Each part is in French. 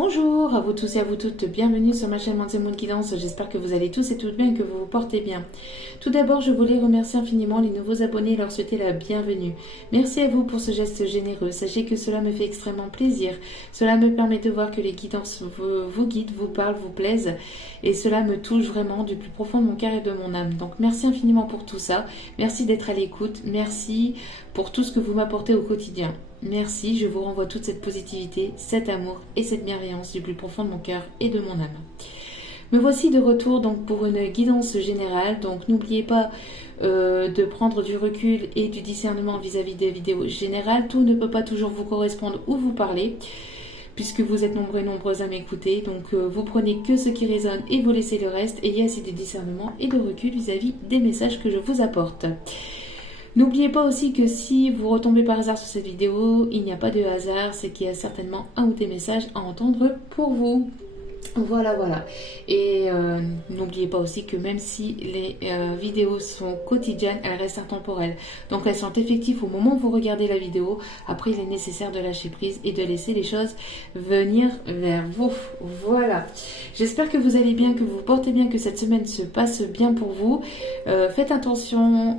Bonjour à vous tous et à vous toutes, bienvenue sur ma chaîne Monday Moon Guidance, j'espère que vous allez tous et toutes bien et que vous vous portez bien. Tout d'abord, je voulais remercier infiniment les nouveaux abonnés et leur souhaiter la bienvenue. Merci à vous pour ce geste généreux, sachez que cela me fait extrêmement plaisir. Cela me permet de voir que les guidances vous guident, vous parlent, vous plaisent et cela me touche vraiment du plus profond de mon cœur et de mon âme. Donc merci infiniment pour tout ça, merci d'être à l'écoute, merci pour tout ce que vous m'apportez au quotidien. Merci, je vous renvoie toute cette positivité, cet amour et cette bienveillance du plus profond de mon cœur et de mon âme. Me voici de retour donc pour une guidance générale, donc n'oubliez pas de prendre du recul et du discernement vis-à-vis des vidéos générales. Tout ne peut pas toujours vous correspondre ou vous parler, puisque vous êtes nombreux et nombreuses à m'écouter. Donc vous prenez que ce qui résonne et vous laissez le reste, ayez assez de discernement et de recul vis-à-vis des messages que je vous apporte. N'oubliez pas aussi que si vous retombez par hasard sur cette vidéo, il n'y a pas de hasard, c'est qu'il y a certainement un ou des messages à entendre pour vous. Voilà. Et n'oubliez pas aussi que même si les vidéos sont quotidiennes, elles restent intemporelles. Donc elles sont effectives au moment où vous regardez la vidéo. Après, il est nécessaire de lâcher prise et de laisser les choses venir vers vous. Voilà. J'espère que vous allez bien, que vous vous portez bien, que cette semaine se passe bien pour vous. Faites attention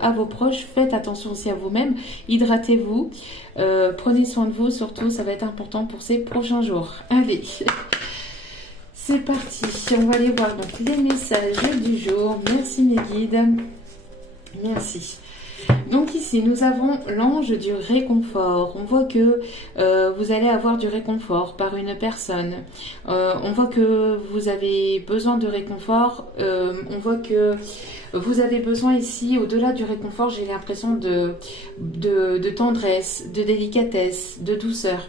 à vos proches. Faites attention aussi à vous-même. Hydratez-vous. Prenez soin de vous, surtout, ça va être important pour ces prochains jours. Allez, c'est parti. On va aller voir donc les messages du jour. Merci mes guides. Merci. Donc ici, nous avons l'ange du réconfort. On voit que vous allez avoir du réconfort par une personne. On voit que vous avez besoin de réconfort. On voit que vous avez besoin ici, au-delà du réconfort, j'ai l'impression de tendresse, de délicatesse, de douceur.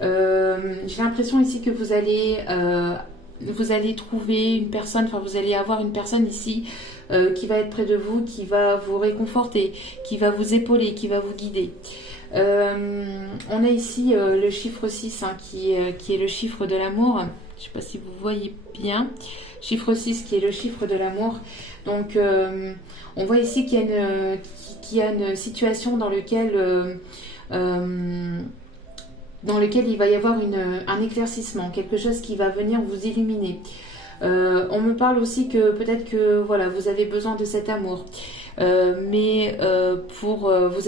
J'ai l'impression ici que vous allez trouver une personne, enfin vous allez avoir une personne ici qui va être près de vous, qui va vous réconforter, qui va vous épauler, qui va vous guider. On a ici le chiffre 6 qui est le chiffre de l'amour. Je ne sais pas si vous voyez bien. Chiffre 6 qui est le chiffre de l'amour. Donc on voit ici qu'il y a une situation dans laquelle il va y avoir un éclaircissement, quelque chose qui va venir vous illuminer. On me parle aussi que peut-être que voilà, vous avez besoin de cet amour. Vous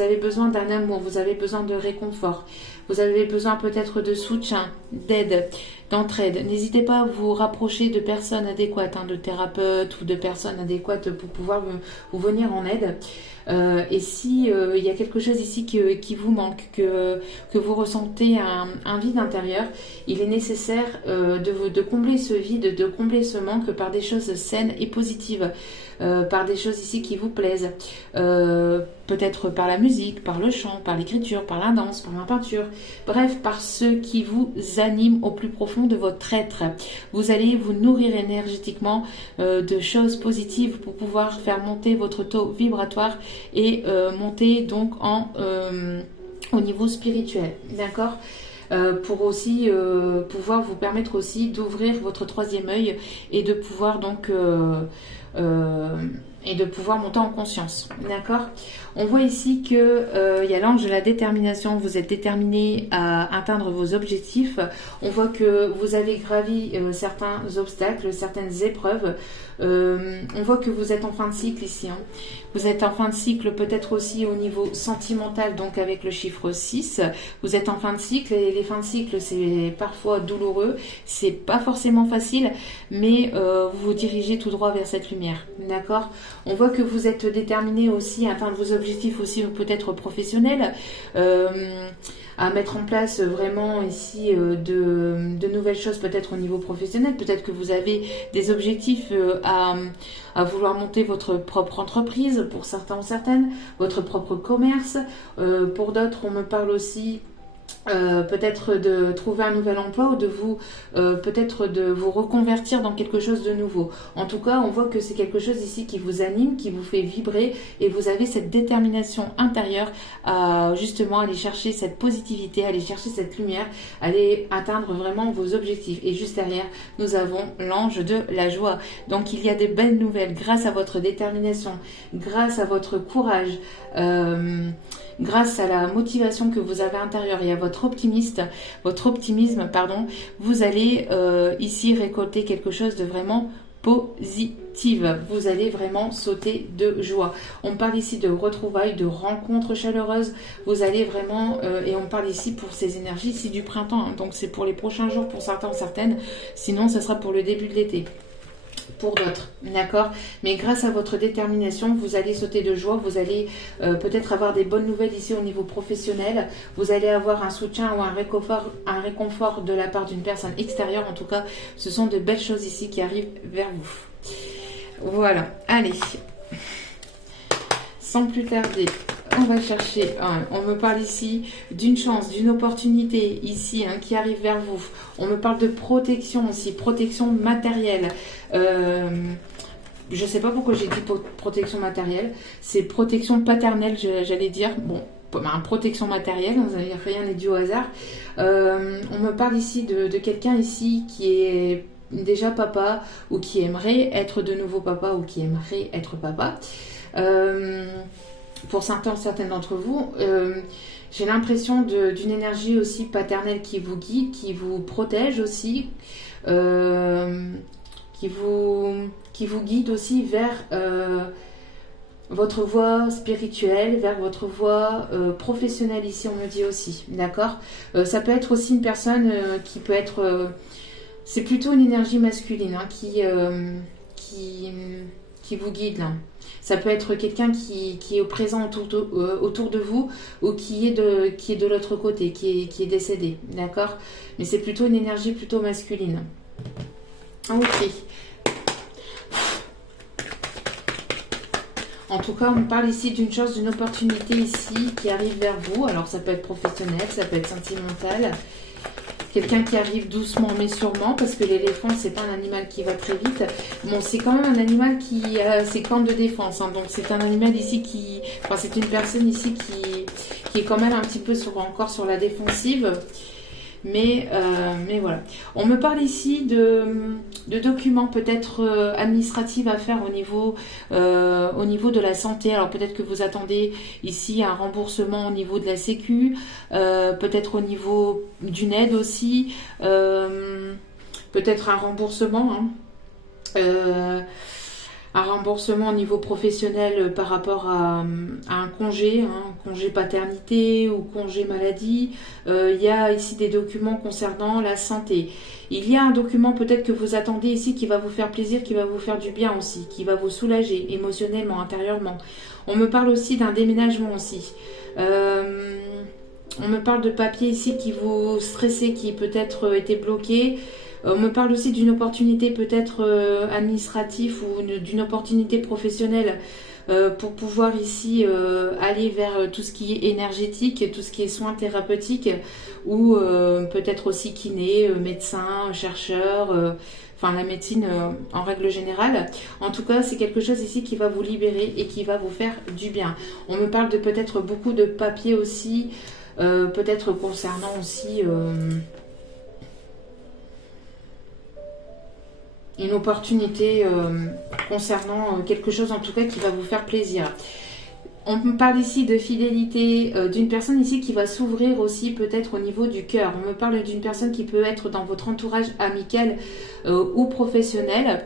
avez besoin d'un amour, vous avez besoin de réconfort, vous avez besoin peut-être de soutien, d'aide, d'entraide. N'hésitez pas à vous rapprocher de personnes adéquates, de thérapeutes ou de personnes adéquates pour pouvoir vous venir en aide. Et si il y a quelque chose ici qui vous manque, que vous ressentez un vide intérieur, il est nécessaire de combler ce vide, de combler ce manque par des choses saines et positives. Par des choses ici qui vous plaisent, peut-être par la musique, par le chant, par l'écriture, par la danse, par la peinture, bref, par ce qui vous anime au plus profond de votre être. Vous allez vous nourrir énergétiquement de choses positives pour pouvoir faire monter votre taux vibratoire et monter donc au niveau spirituel, d'accord ? Pour aussi pouvoir vous permettre aussi d'ouvrir votre troisième œil et de pouvoir donc monter en conscience, d'accord. On voit ici que il y a l'ange de la détermination. Vous êtes déterminé à atteindre vos objectifs. On voit que vous avez gravi certains obstacles, certaines épreuves. On voit que vous êtes en fin de cycle ici. Vous êtes en fin de cycle peut-être aussi au niveau sentimental, donc avec le chiffre 6. Vous êtes en fin de cycle et les fins de cycle, c'est parfois douloureux. C'est pas forcément facile, mais vous vous dirigez tout droit vers cette lumière, d'accord. On voit que vous êtes déterminé aussi à atteindre vos objectifs aussi peut-être professionnels, à mettre en place vraiment ici de nouvelles choses peut-être au niveau professionnel. Peut-être que vous avez des objectifs à vouloir monter votre propre entreprise pour certains ou certaines, votre propre commerce. Pour d'autres, on me parle aussi peut-être de trouver un nouvel emploi ou de vous peut-être de vous reconvertir dans quelque chose de nouveau. En tout cas, on voit que c'est quelque chose ici qui vous anime, qui vous fait vibrer et vous avez cette détermination intérieure à justement aller chercher cette positivité, aller chercher cette lumière, aller atteindre vraiment vos objectifs. Et juste derrière, nous avons l'ange de la joie. Donc il y a des belles nouvelles grâce à votre détermination, grâce à votre courage, grâce à la motivation que vous avez à l'intérieur et à votre optimisme, pardon, vous allez ici récolter quelque chose de vraiment positive. Vous allez vraiment sauter de joie. On parle ici de retrouvailles, de rencontres chaleureuses. Vous allez vraiment, et on parle ici pour ces énergies ici du printemps, hein, donc c'est pour les prochains jours pour certains, certaines. Sinon, ça sera pour le début de l'été. Pour d'autres, d'accord? Mais grâce à votre détermination, vous allez sauter de joie, vous allez peut-être avoir des bonnes nouvelles ici au niveau professionnel, vous allez avoir un soutien ou un réconfort de la part d'une personne extérieure. En tout cas, ce sont de belles choses ici qui arrivent vers vous. Voilà, allez, sans plus tarder, on va chercher, on me parle ici d'une chance, d'une opportunité ici qui arrive vers vous. On me parle de protection aussi, protection matérielle. Je ne sais pas pourquoi j'ai dit protection matérielle. C'est protection paternelle, j'allais dire. Bon, protection matérielle, rien n'est dû au hasard. On me parle ici de quelqu'un ici qui est déjà papa ou qui aimerait être de nouveau papa ou qui aimerait être papa. Pour certains d'entre vous, j'ai l'impression d'une énergie aussi paternelle qui vous guide, qui vous protège aussi, qui vous guide aussi vers votre voie spirituelle, vers votre voie professionnelle ici, on me dit aussi, d'accord? Ça peut être aussi une personne qui peut être... c'est plutôt une énergie masculine qui vous guide là. Ça peut être quelqu'un qui est au présent autour de vous ou qui est de l'autre côté, qui est décédé, d'accord? Mais c'est plutôt une énergie plutôt masculine. Ok. En tout cas, on parle ici d'une chose, d'une opportunité ici qui arrive vers vous. Alors ça peut être professionnel, ça peut être sentimental. Quelqu'un qui arrive doucement mais sûrement, parce que l'éléphant, c'est pas un animal qui va très vite. Bon, c'est quand même un animal qui a ses camps de défense. Donc, c'est un animal ici enfin, c'est une personne ici qui est quand même un petit peu encore sur la défensive. Mais voilà. On me parle ici de documents peut-être administratifs à faire au niveau de la santé. Alors peut-être que vous attendez ici un remboursement au niveau de la Sécu, peut-être au niveau d'une aide aussi, peut-être un remboursement. Un remboursement au niveau professionnel par rapport à un congé, congé paternité ou congé maladie. Il y a ici des documents concernant la santé. Il y a un document peut-être que vous attendez ici qui va vous faire plaisir, qui va vous faire du bien aussi, qui va vous soulager émotionnellement, intérieurement. On me parle aussi d'un déménagement aussi. On me parle de papier ici qui vous stressait, qui peut-être était bloqué. On me parle aussi d'une opportunité peut-être administrative ou d'une opportunité professionnelle pour pouvoir ici aller vers tout ce qui est énergétique, tout ce qui est soins thérapeutiques ou peut-être aussi kiné, médecin, chercheur, enfin la médecine en règle générale. En tout cas, c'est quelque chose ici qui va vous libérer et qui va vous faire du bien. On me parle de peut-être beaucoup de papiers aussi, peut-être concernant aussi... une opportunité concernant quelque chose en tout cas qui va vous faire plaisir. On me parle ici de fidélité, d'une personne ici qui va s'ouvrir aussi peut-être au niveau du cœur. On me parle d'une personne qui peut être dans votre entourage amical ou professionnel.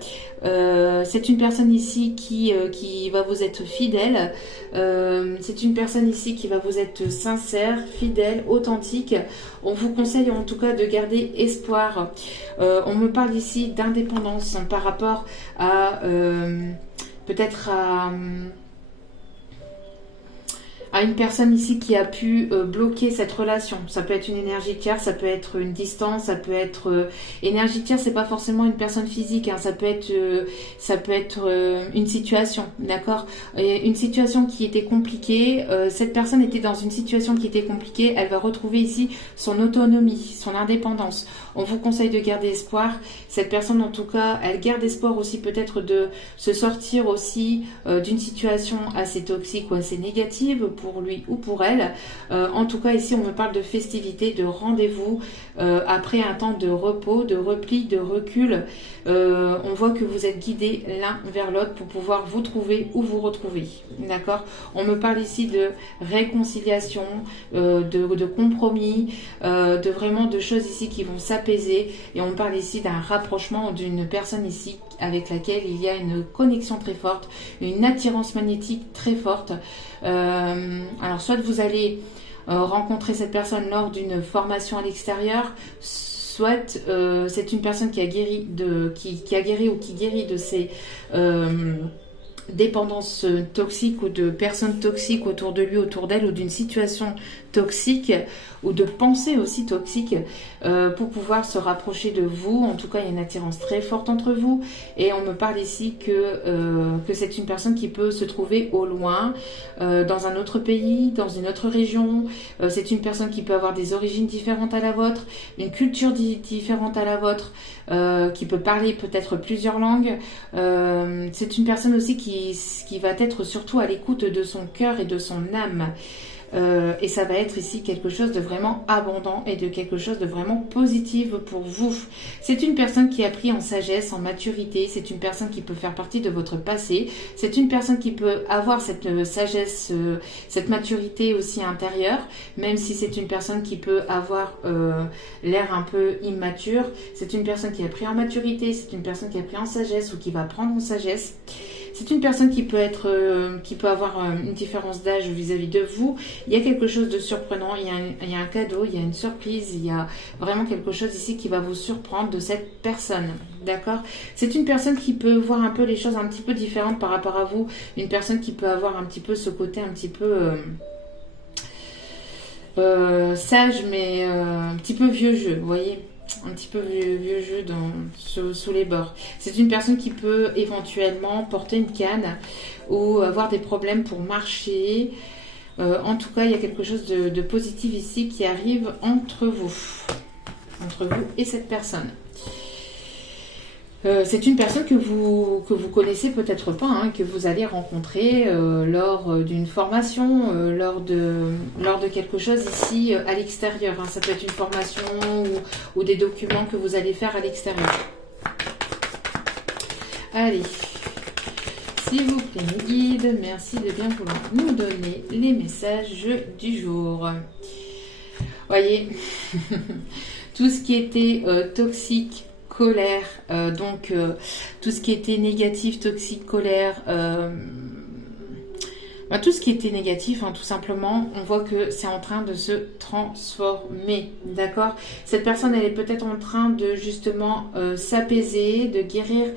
C'est une personne ici qui va vous être fidèle. C'est une personne ici qui va vous être sincère, fidèle, authentique. On vous conseille en tout cas de garder espoir. On me parle ici d'indépendance par rapport à peut-être à une personne ici qui a pu bloquer cette relation. Ça peut être une énergie tierce, ça peut être une distance, ça peut être... énergie tierce, c'est pas forcément une personne physique, ça peut être une situation, d'accord? Une situation qui était compliquée, cette personne était dans une situation qui était compliquée, elle va retrouver ici son autonomie, son indépendance. On vous conseille de garder espoir. Cette personne, en tout cas, elle garde espoir aussi peut-être de se sortir aussi d'une situation assez toxique ou assez négative pour lui ou pour elle. En tout cas, ici, on me parle de festivité, de rendez-vous, après un temps de repos, de repli, de recul. On voit que vous êtes guidés l'un vers l'autre pour pouvoir vous trouver ou vous retrouver. D'accord? On me parle ici de réconciliation, de compromis, de vraiment de choses ici qui vont s'apaiser. Et on parle ici d'un rapprochement d'une personne ici avec laquelle il y a une connexion très forte, une attirance magnétique très forte. Alors soit vous allez rencontrer cette personne lors d'une formation à l'extérieur, soit c'est une personne qui a guéri qui a guéri ou qui guérit de ses dépendance toxique ou de personnes toxiques autour de lui, autour d'elle, ou d'une situation toxique ou de pensée aussi toxique, pour pouvoir se rapprocher de vous. En tout cas, il y a une attirance très forte entre vous, et on me parle ici que c'est une personne qui peut se trouver au loin, dans un autre pays, dans une autre région. C'est une personne qui peut avoir des origines différentes à la vôtre, une culture différente à la vôtre, qui peut parler peut-être plusieurs langues. C'est une personne aussi qui va être surtout à l'écoute de son cœur et de son âme. Et ça va être ici quelque chose de vraiment abondant et de quelque chose de vraiment positif pour vous. C'est une personne qui a pris en sagesse, en maturité. C'est une personne qui peut faire partie de votre passé. C'est une personne qui peut avoir cette sagesse, cette maturité aussi intérieure, même si c'est une personne qui peut avoir l'air un peu immature. C'est une personne qui a pris en maturité, c'est une personne qui a pris en sagesse ou qui va prendre en sagesse. C'est une personne qui peut avoir une différence d'âge vis-à-vis de vous. Il y a quelque chose de surprenant, il y a un cadeau, il y a une surprise, il y a vraiment quelque chose ici qui va vous surprendre de cette personne. D'accord? C'est une personne qui peut voir un peu les choses un petit peu différentes par rapport à vous. Une personne qui peut avoir un petit peu ce côté un petit peu sage, mais un petit peu vieux jeu, vous voyez? Un petit peu vieux jeu sous les bords. C'est une personne qui peut éventuellement porter une canne ou avoir des problèmes pour marcher. En tout cas, il y a quelque chose de positif ici qui arrive entre vous et cette personne. C'est une personne que vous connaissez peut-être pas, hein, que vous allez rencontrer lors d'une formation, lors de quelque chose ici à l'extérieur. Hein. Ça peut être une formation ou des documents que vous allez faire à l'extérieur. Allez, s'il vous plaît, mes guides, merci de bien vouloir nous donner les messages du jour. Voyez, tout ce qui était toxique, colère, donc tout ce qui était négatif, toxique, colère, tout ce qui était négatif, hein, tout simplement, on voit que c'est en train de se transformer, d'accord? Cette personne, elle est peut-être en train de justement s'apaiser, de guérir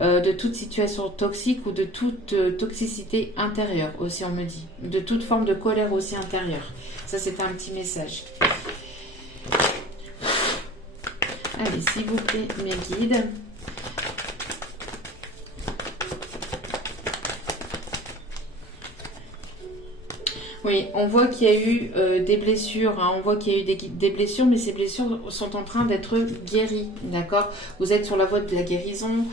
de toute situation toxique ou de toute toxicité intérieure aussi, on me dit, de toute forme de colère aussi intérieure. Ça, c'est un petit message. Allez, s'il vous plaît, mes guides. Oui, on voit qu'il y a eu des blessures, hein, on voit qu'il y a eu des blessures, mais ces blessures sont en train d'être guéries, d'accord? Vous êtes sur la voie de la guérison.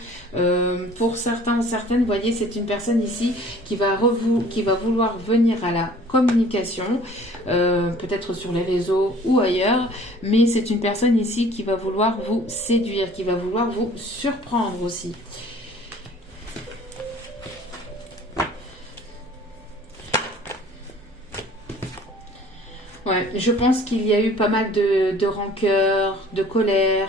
Pour certains, certaines, vous voyez, c'est une personne ici qui va vouloir venir à la communication, peut-être sur les réseaux ou ailleurs, mais c'est une personne ici qui va vouloir vous séduire, qui va vouloir vous surprendre aussi. Ouais, je pense qu'il y a eu pas mal de rancœur, de colère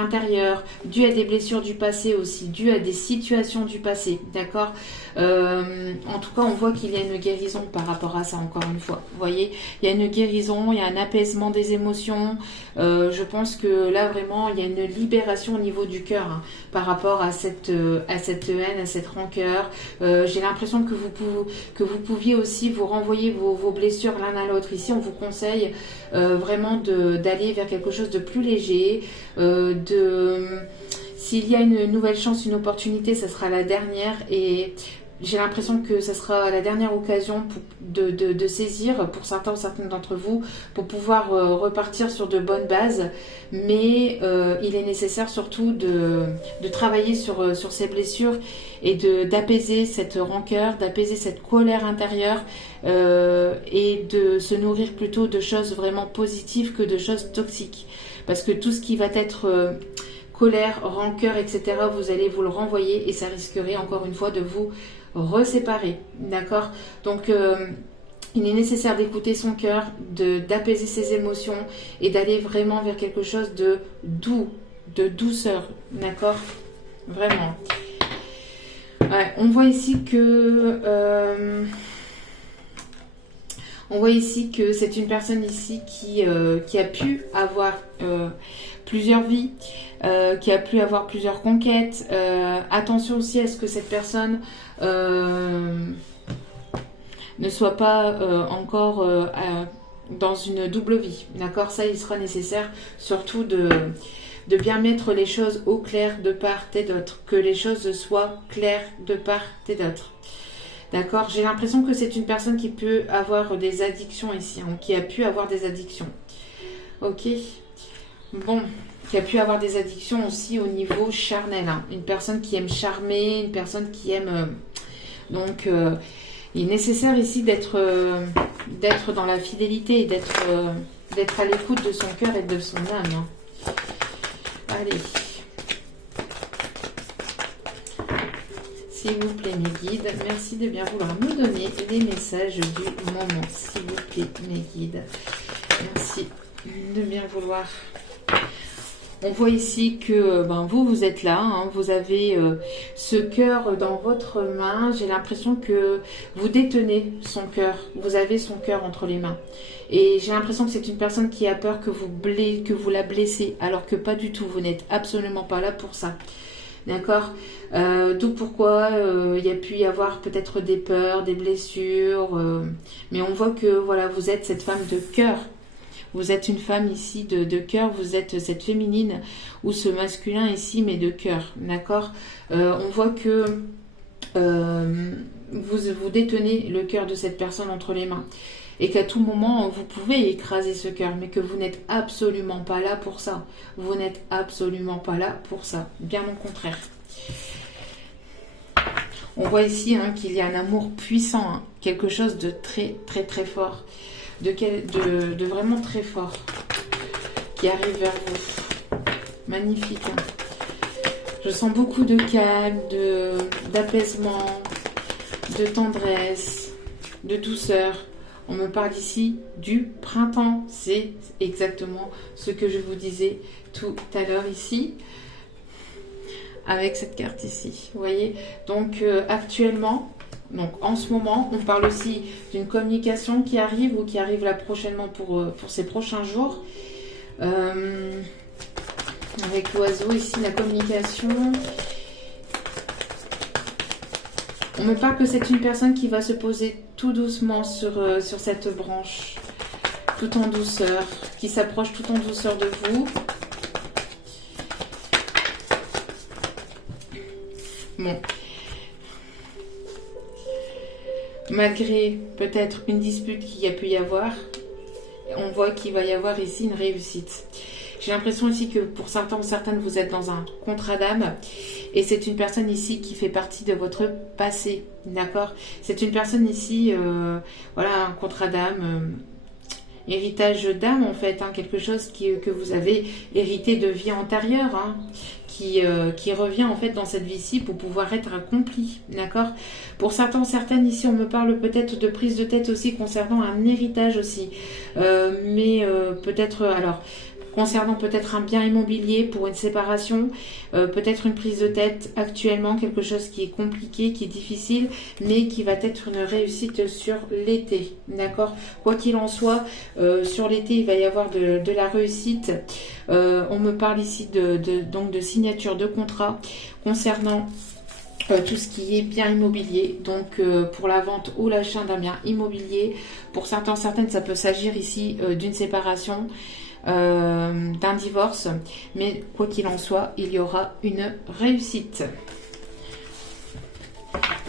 intérieure, due à des blessures du passé aussi, due à des situations du passé, d'accord? En tout cas, on voit qu'il y a une guérison par rapport à ça, encore une fois. Vous voyez, il y a une guérison, il y a un apaisement des émotions. Je pense que là, vraiment, il y a une libération au niveau du cœur, hein, par rapport à cette haine, à cette rancœur. J'ai l'impression que vous pouviez aussi vous renvoyer vos blessures l'un à l'autre. Ici, on vous conseille vraiment d'aller vers quelque chose de plus léger, s'il y a une nouvelle chance, une opportunité, ça sera la dernière, et j'ai l'impression que ce sera la dernière occasion de saisir pour certains ou certaines d'entre vous pour pouvoir repartir sur de bonnes bases. Mais il est nécessaire surtout de travailler sur ces blessures et d'apaiser cette rancœur, d'apaiser cette colère intérieure et de se nourrir plutôt de choses vraiment positives que de choses toxiques. Parce que tout ce qui va être colère, rancœur, etc., vous allez vous le renvoyer et ça risquerait encore une fois de vous reséparer, d'accord? Donc il est nécessaire d'écouter son cœur, d'apaiser ses émotions et d'aller vraiment vers quelque chose de doux, de douceur, d'accord? Vraiment. Ouais, on voit ici que c'est une personne ici qui a pu avoir plusieurs vies, qui a pu avoir plusieurs conquêtes. Attention aussi à ce que cette personne ne soit pas encore dans une double vie. D'accord? Ça, il sera nécessaire surtout de bien mettre les choses au clair de part et d'autre. Que les choses soient claires de part et d'autre. D'accord? J'ai l'impression que c'est une personne qui peut avoir des addictions ici, hein, qui a pu avoir des addictions. Ok? Bon, qui a pu avoir des addictions aussi au niveau charnel. Hein. Une personne qui aime charmer, une personne qui aime... donc, il est nécessaire ici d'être dans la fidélité et d'être à l'écoute de son cœur et de son âme. Hein. Allez. S'il vous plaît, mes guides, merci de bien vouloir me donner les messages du moment. S'il vous plaît, mes guides, merci de bien vouloir. On voit ici que vous êtes là, hein, vous avez ce cœur dans votre main. J'ai l'impression que vous détenez son cœur, vous avez son cœur entre les mains. Et j'ai l'impression que c'est une personne qui a peur que vous la blessez, alors que pas du tout, vous n'êtes absolument pas là pour ça. D'accord? D'où pourquoi il y a pu y avoir peut-être des peurs, des blessures, mais on voit que voilà, vous êtes cette femme de cœur. Vous êtes une femme ici de cœur, vous êtes cette féminine ou ce masculin ici, mais de cœur, d'accord? On voit que vous détenez le cœur de cette personne entre les mains et qu'à tout moment, vous pouvez écraser ce cœur, mais que vous n'êtes absolument pas là pour ça. Vous n'êtes absolument pas là pour ça, bien au contraire. On voit ici hein, qu'il y a un amour puissant, hein, quelque chose de très, très, très fort. De vraiment très fort qui arrive vers vous. Magnifique. Hein. Je sens beaucoup de calme, d'apaisement, de tendresse, de douceur. On me parle ici du printemps. C'est exactement ce que je vous disais tout à l'heure ici. Avec cette carte ici. Vous voyez? Donc actuellement... Donc en ce moment, on parle aussi d'une communication qui arrive ou qui arrive là prochainement pour ces prochains jours. Avec l'oiseau ici, la communication. On me parle que c'est une personne qui va se poser tout doucement sur cette branche, tout en douceur, qui s'approche tout en douceur de vous. Bon. Malgré peut-être une dispute qu'il y a pu y avoir, on voit qu'il va y avoir ici une réussite. J'ai l'impression ici que pour certains ou certaines, vous êtes dans un contrat d'âme et c'est une personne ici qui fait partie de votre passé, d'accord? C'est une personne ici, voilà, un contrat d'âme, héritage d'âme en fait, hein, quelque chose que vous avez hérité de vie antérieure, hein, qui revient en fait dans cette vie-ci pour pouvoir être accompli, d'accord? Pour certains, certaines ici, on me parle peut-être de prise de tête aussi concernant un héritage aussi, mais peut-être, alors, concernant peut-être un bien immobilier pour une séparation, peut-être une prise de tête actuellement, quelque chose qui est compliqué, qui est difficile, mais qui va être une réussite sur l'été, d'accord? Quoi qu'il en soit, sur l'été, il va y avoir de la réussite. On me parle ici donc de signature de contrat concernant tout ce qui est bien immobilier, donc pour la vente ou l'achat d'un bien immobilier. Pour certains, certaines, ça peut s'agir ici d'une séparation, d'un divorce, mais quoi qu'il en soit, il y aura une réussite.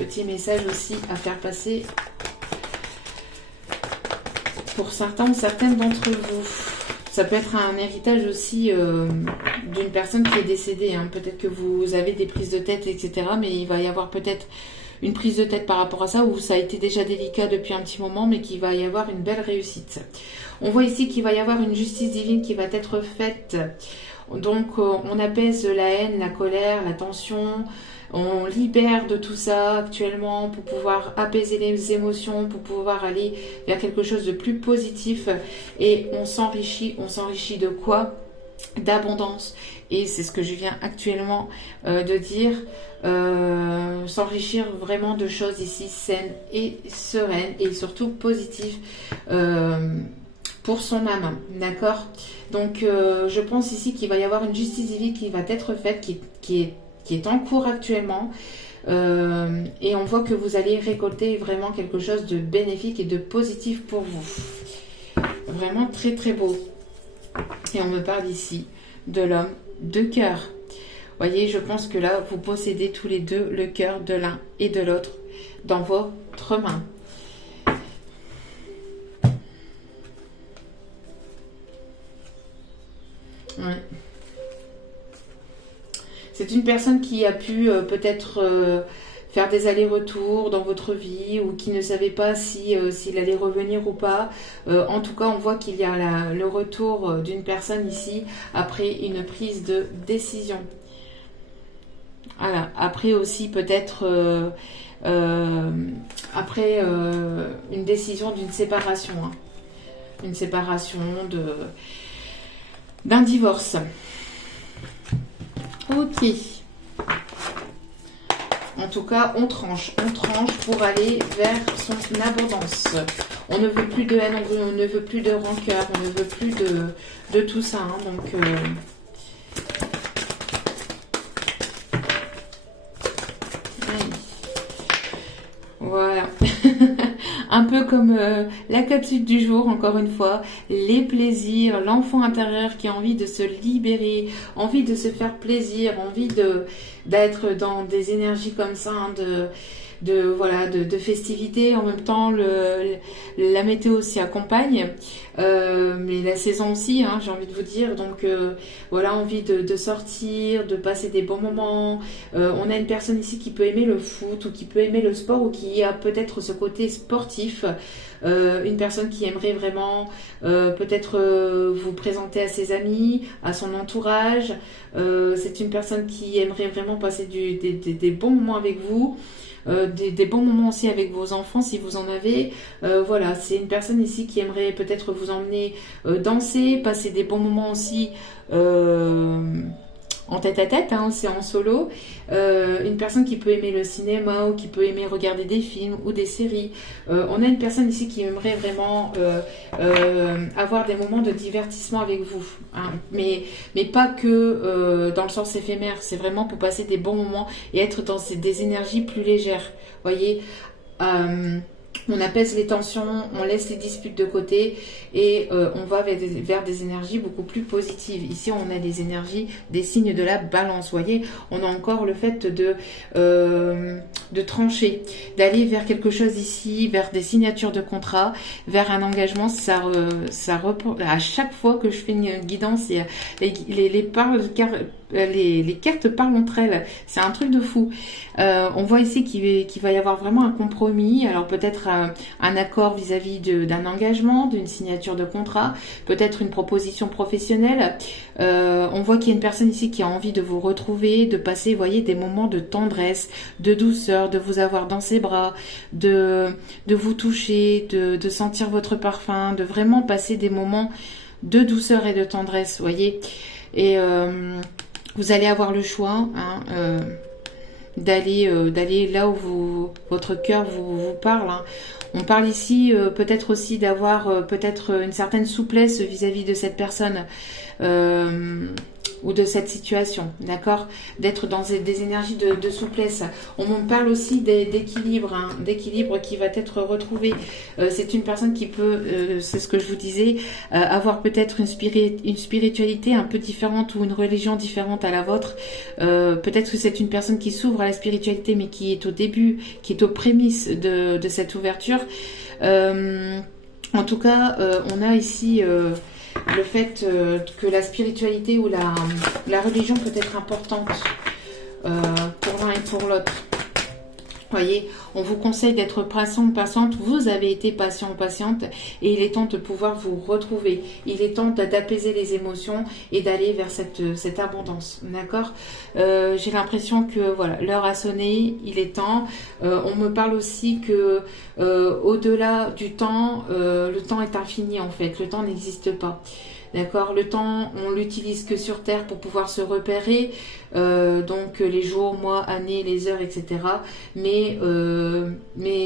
petit message aussi à faire passer pour certains ou certaines d'entre vous. Ça peut être un héritage aussi d'une personne qui est décédée. Hein. Peut-être que vous avez des prises de tête, etc. Mais il va y avoir peut-être une prise de tête par rapport à ça, où ça a été déjà délicat depuis un petit moment, mais qu'il va y avoir une belle réussite. On voit ici qu'il va y avoir une justice divine qui va être faite. Donc on apaise la haine, la colère, la tension. On libère de tout ça actuellement pour pouvoir apaiser les émotions, pour pouvoir aller vers quelque chose de plus positif. Et on s'enrichit de quoi? D'abondance. Et c'est ce que je viens actuellement de dire. S'enrichir vraiment de choses ici saines et sereines et surtout positives pour son âme. D'accord? Donc je pense ici qu'il va y avoir une justice divine qui va être faite, qui est en cours actuellement. Et on voit que vous allez récolter vraiment quelque chose de bénéfique et de positif pour vous. Vraiment très très beau. Et on me parle ici de l'homme de cœur. Voyez, je pense que là, vous possédez tous les deux le cœur de l'un et de l'autre dans votre main. Ouais. C'est une personne qui a pu peut-être faire des allers-retours dans votre vie ou qui ne savait pas s'il allait revenir ou pas. En tout cas, on voit qu'il y a le retour d'une personne ici après une prise de décision. Voilà. Après aussi peut-être après une décision d'une séparation. Hein. Une séparation d'un divorce. Ok. En tout cas, on tranche pour aller vers son abondance. On ne veut plus de haine, on ne veut plus de rancœur, on ne veut plus de tout ça. Hein, donc, voilà. Un peu comme la capsule du jour, encore une fois, les plaisirs, l'enfant intérieur qui a envie de se libérer, envie de se faire plaisir, envie d'être dans des énergies comme ça, hein, de festivités. En même temps, la météo s'y accompagne, mais la saison aussi, hein, j'ai envie de vous dire. Donc voilà, envie de sortir, de passer des bons moments. On a une personne ici qui peut aimer le foot ou qui peut aimer le sport ou qui a peut-être ce côté sportif. Une personne qui aimerait vraiment peut-être vous présenter à ses amis, à son entourage. C'est une personne qui aimerait vraiment passer des bons moments avec vous. Des bons moments aussi avec vos enfants si vous en avez. Voilà, c'est une personne ici qui aimerait peut-être vous emmener danser, passer des bons moments aussi en tête-à-tête, hein, c'est en solo. Une personne qui peut aimer le cinéma ou qui peut aimer regarder des films ou des séries. On a une personne ici qui aimerait vraiment avoir des moments de divertissement avec vous. Hein, mais pas que dans le sens éphémère. C'est vraiment pour passer des bons moments et être dans des énergies plus légères. Voyez, on apaise les tensions, on laisse les disputes de côté et on va vers des énergies beaucoup plus positives. Ici, on a des énergies, des signes de la balance. Voyez, on a encore le fait de trancher, d'aller vers quelque chose ici, vers des signatures de contrat, vers un engagement. Ça à chaque fois que je fais une guidance, les cartes parlent entre elles. C'est un truc de fou. On voit ici qu'il va y avoir vraiment un compromis. Alors peut-être un accord vis-à-vis d'un engagement, d'une signature de contrat, peut-être une proposition professionnelle. On voit qu'il y a une personne ici qui a envie de vous retrouver, de passer, voyez, des moments de tendresse, de douceur, de vous avoir dans ses bras, de vous toucher, de sentir votre parfum, de vraiment passer des moments de douceur et de tendresse, voyez. Et vous allez avoir le choix, hein, d'aller là où votre cœur vous parle. Hein. On parle ici peut-être aussi d'avoir peut-être une certaine souplesse vis-à-vis de cette personne. ou de cette situation, d'accord? D'être dans des énergies de souplesse. On me parle aussi d'équilibre, hein, d'équilibre qui va être retrouvé. C'est une personne qui peut, c'est ce que je vous disais, avoir peut-être une spiritualité un peu différente ou une religion différente à la vôtre. Peut-être que c'est une personne qui s'ouvre à la spiritualité, mais qui est au début, qui est aux prémices de cette ouverture. En tout cas, on a ici le fait que la spiritualité ou la religion peut être importante pour l'un et pour l'autre. Voyez, on vous conseille d'être patient, patiente. Vous avez été patient, patiente, et il est temps de pouvoir vous retrouver. Il est temps d'apaiser les émotions et d'aller vers cette abondance. D'accord? J'ai l'impression que voilà, l'heure a sonné, il est temps. On me parle aussi que au-delà du temps, le temps est infini en fait. Le temps n'existe pas. D'accord, le temps, on l'utilise que sur Terre pour pouvoir se repérer, donc les jours, mois, années, les heures, etc. Mais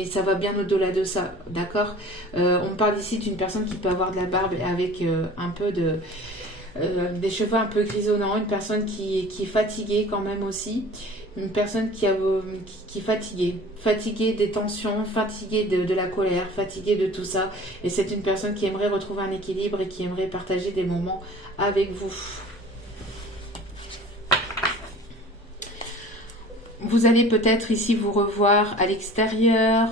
ça va bien au-delà de ça, d'accord. On parle ici d'une personne qui peut avoir de la barbe avec un peu des cheveux un peu grisonnants, une personne qui est fatiguée quand même aussi. Une personne qui est fatiguée des tensions, fatiguée de la colère, fatiguée de tout ça. Et c'est une personne qui aimerait retrouver un équilibre et qui aimerait partager des moments avec vous. Vous allez peut-être ici vous revoir à l'extérieur,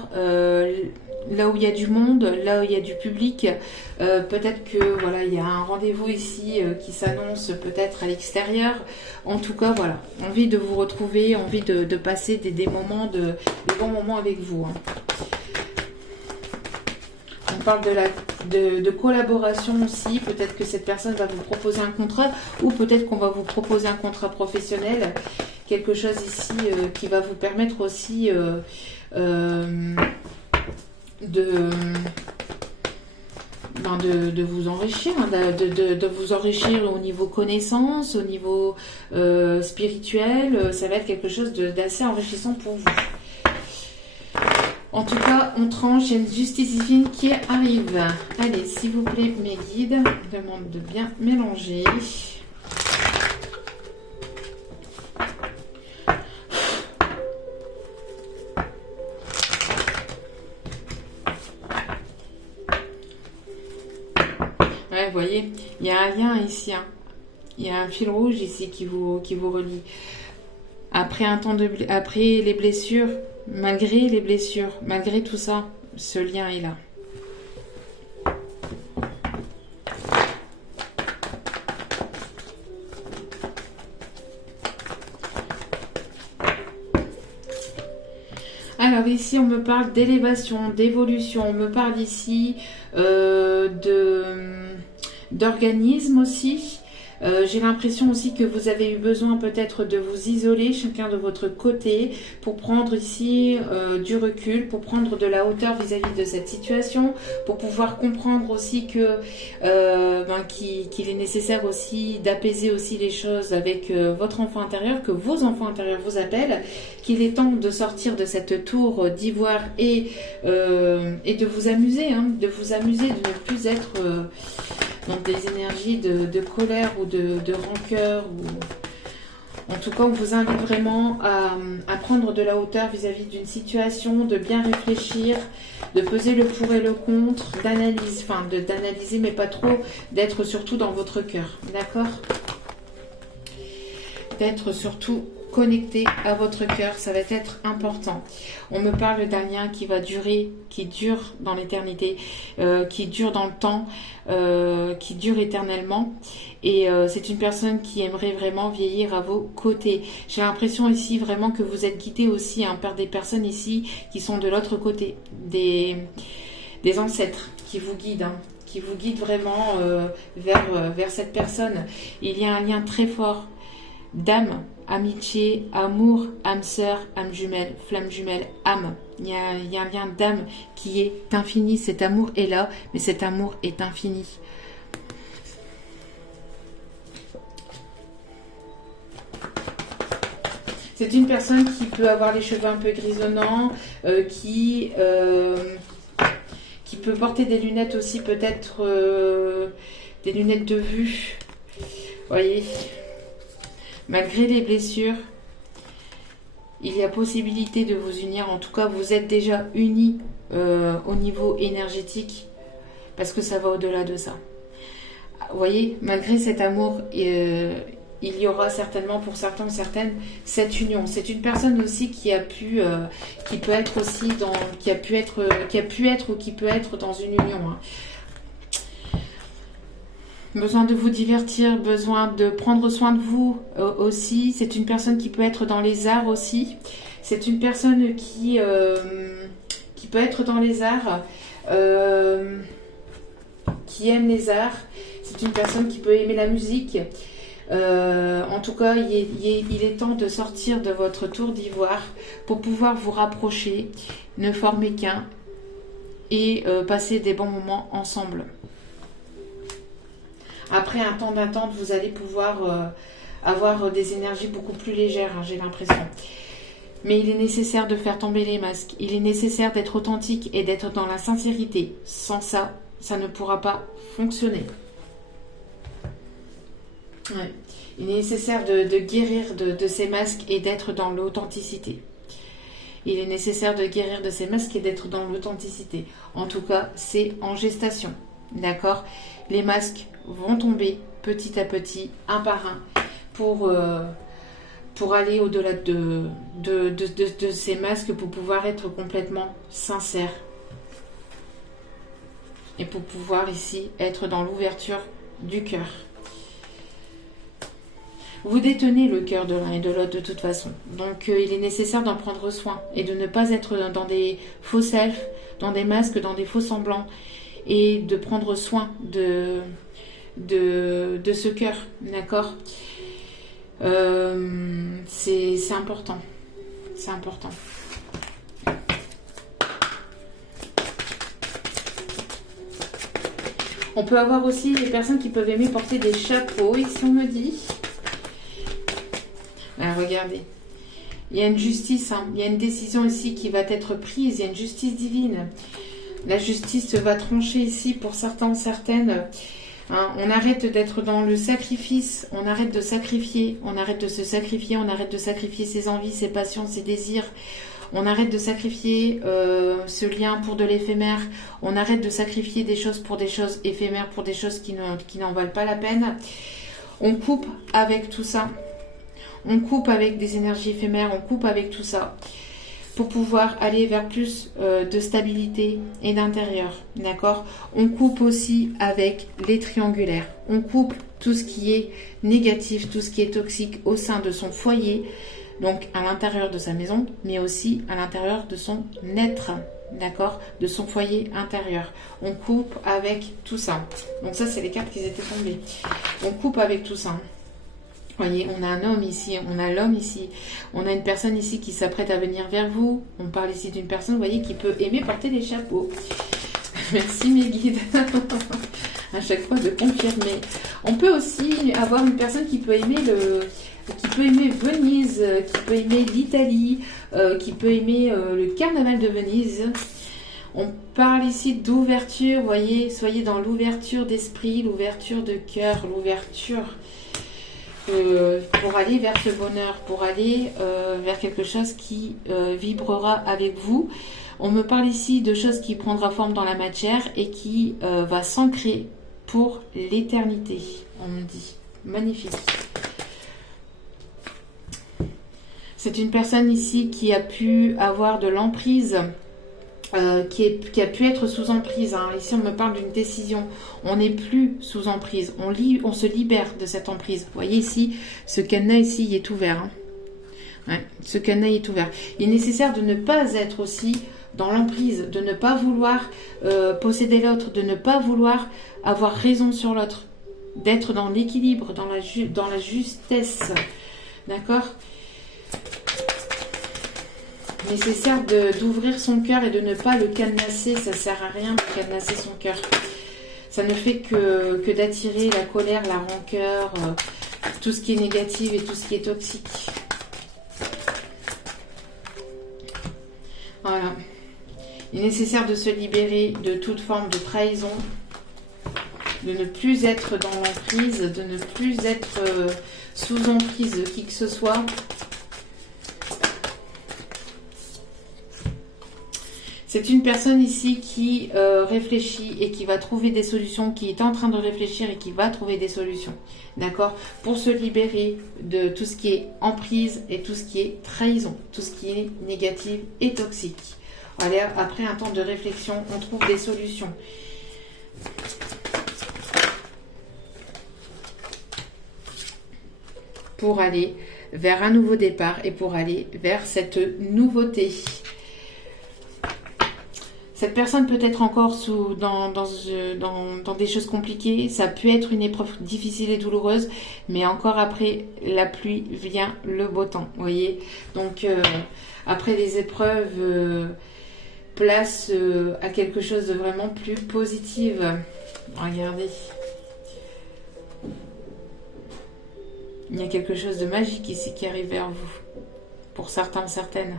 là où il y a du monde, là où il y a du public. Peut-être que voilà, il y a un rendez-vous ici qui s'annonce peut-être à l'extérieur. En tout cas, voilà, envie de vous retrouver, envie de passer des moments, des bons moments avec vous. Hein. On parle de collaboration aussi. Peut-être que cette personne va vous proposer un contrat ou peut-être qu'on va vous proposer un contrat professionnel. Quelque chose ici qui va vous permettre aussi de vous enrichir, de vous enrichir au niveau connaissance, au niveau spirituel. Ça va être quelque chose d'assez enrichissant pour vous. En tout cas, on tranche, il y a une justice divine qui arrive. Allez, s'il vous plaît, mes guides, je vous demande de bien mélanger. Ouais, vous voyez, il y a un lien ici. Hein. Il y a un fil rouge ici qui vous relie. Après les blessures, malgré les blessures, malgré tout ça, ce lien est là. Alors ici, on me parle d'élévation, d'évolution. On me parle ici d'organisme aussi. J'ai l'impression aussi que vous avez eu besoin peut-être de vous isoler chacun de votre côté pour prendre ici du recul, pour prendre de la hauteur vis-à-vis de cette situation, pour pouvoir comprendre aussi que qu'il est nécessaire aussi d'apaiser aussi les choses avec votre enfant intérieur, que vos enfants intérieurs vous appellent, qu'il est temps de sortir de cette tour d'ivoire et de vous amuser, hein, de ne plus être dans des énergies de colère ou de rancœur. En tout cas, on vous invite vraiment à prendre de la hauteur vis-à-vis d'une situation, de bien réfléchir, de peser le pour et le contre, d'analyser, mais pas trop, d'être surtout dans votre cœur, d'accord? D'être surtout connecté à votre cœur, ça va être important. On me parle d'un lien qui va durer, qui dure dans l'éternité, qui dure dans le temps, qui dure éternellement. Et c'est une personne qui aimerait vraiment vieillir à vos côtés. J'ai l'impression ici vraiment que vous êtes guidé aussi par des personnes ici qui sont de l'autre côté, des ancêtres qui vous guident, hein, qui vous guident vraiment vers cette personne. Il y a un lien très fort d'âme, amitié, amour, âme sœur, âme jumelle, flamme jumelle, âme. Il y a un lien d'âme qui est infini. Cet amour est là, mais cet amour est infini. C'est une personne qui peut avoir les cheveux un peu grisonnants, qui peut porter des lunettes aussi, peut-être des lunettes de vue. Vous voyez ? Malgré les blessures, il y a possibilité de vous unir. En tout cas, vous êtes déjà unis au niveau énergétique parce que ça va au-delà de ça. Vous voyez, malgré cet amour, il y aura certainement pour certains ou certaines cette union. C'est une personne aussi qui peut être aussi dans, qui a pu être ou qui peut être dans une union. Hein. Besoin de vous divertir, besoin de prendre soin de vous aussi. C'est une personne qui peut être dans les arts aussi. C'est une personne qui peut être dans les arts, qui aime les arts. C'est une personne qui peut aimer la musique. En tout cas, il est temps de sortir de votre tour d'ivoire pour pouvoir vous rapprocher, ne former qu'un et passer des bons moments ensemble. Après un temps d'attente, vous allez pouvoir avoir des énergies beaucoup plus légères, hein, j'ai l'impression. Mais il est nécessaire de faire tomber les masques. Il est nécessaire d'être authentique et d'être dans la sincérité. Sans ça, ça ne pourra pas fonctionner. Ouais. Il est nécessaire de guérir de ces masques et d'être dans l'authenticité. Il est nécessaire de guérir de ces masques et d'être dans l'authenticité. En tout cas, c'est en gestation. D'accord ? Les masques vont tomber petit à petit, un par un, pour aller au-delà de ces masques, pour pouvoir être complètement sincère. Et pour pouvoir ici être dans l'ouverture du cœur. Vous détenez le cœur de l'un et de l'autre de toute façon. Donc il est nécessaire d'en prendre soin et de ne pas être dans des faux selfs, dans des masques, dans des faux semblants. Et de prendre soin de ce cœur, d'accord ? C'est important. C'est important. On peut avoir aussi des personnes qui peuvent aimer porter des chapeaux, ici on me dit. Alors, regardez. Il y a une justice, hein. Il y a une décision ici qui va être prise, il y a une justice divine. La justice va trancher ici pour certains, certaines. Hein, on arrête d'être dans le sacrifice, on arrête de sacrifier, on arrête de se sacrifier, on arrête de sacrifier ses envies, ses passions, ses désirs. On arrête de sacrifier ce lien pour de l'éphémère. On arrête de sacrifier des choses pour des choses éphémères, pour des choses qui n'en valent pas la peine. On coupe avec tout ça. On coupe avec des énergies éphémères, on coupe avec tout ça. Pour pouvoir aller vers plus de stabilité et d'intérieur, d'accord ? On coupe aussi avec les triangulaires. On coupe tout ce qui est négatif, tout ce qui est toxique au sein de son foyer, donc à l'intérieur de sa maison, mais aussi à l'intérieur de son être, d'accord ? De son foyer intérieur. On coupe avec tout ça. Donc ça, c'est les cartes qui étaient tombées. On coupe avec tout ça. Vous voyez, on a un homme ici, on a l'homme ici, on a une personne ici qui s'apprête à venir vers vous. On parle ici d'une personne, vous voyez, qui peut aimer porter des chapeaux. Merci mes guides. À chaque fois de confirmer. On peut aussi avoir une personne qui peut aimer Venise, qui peut aimer l'Italie, qui peut aimer le carnaval de Venise. On parle ici d'ouverture, vous voyez, soyez dans l'ouverture d'esprit, l'ouverture de cœur, l'ouverture pour aller vers ce bonheur, pour aller vers quelque chose qui vibrera avec vous. On me parle ici de choses qui prendra forme dans la matière et qui va s'ancrer pour l'éternité, on me dit. Magnifique. C'est une personne ici qui a pu avoir de l'emprise, qui a pu être sous emprise. Hein. Ici, on me parle d'une décision. On n'est plus sous emprise. On se libère de cette emprise. Vous voyez ici, ce cadenas ici, il est ouvert. Hein. Ouais, ce cadenas est ouvert. Il est nécessaire de ne pas être aussi dans l'emprise, de ne pas vouloir posséder l'autre, de ne pas vouloir avoir raison sur l'autre, d'être dans l'équilibre, dans la justesse. D'accord ? Nécessaire d'ouvrir son cœur et de ne pas le cadenasser. Ça sert à rien de cadenasser son cœur. Ça ne fait que d'attirer la colère, la rancœur, tout ce qui est négatif et tout ce qui est toxique. Voilà. Il est nécessaire de se libérer de toute forme de trahison, de ne plus être dans l'emprise, de ne plus être sous emprise de qui que ce soit. C'est une personne ici qui réfléchit et qui va trouver des solutions, qui est en train de réfléchir et qui va trouver des solutions. D'accord? Pour se libérer de tout ce qui est emprise et tout ce qui est trahison, tout ce qui est négatif et toxique. Allez, après un temps de réflexion, on trouve des solutions. Pour aller vers un nouveau départ et pour aller vers cette nouveauté. Cette personne peut être encore dans des choses compliquées. Ça peut être une épreuve difficile et douloureuse. Mais encore après la pluie vient le beau temps. Vous voyez? Donc, après les épreuves, place à quelque chose de vraiment plus positif. Regardez. Il y a quelque chose de magique ici qui arrive vers vous. Pour certains, certaines.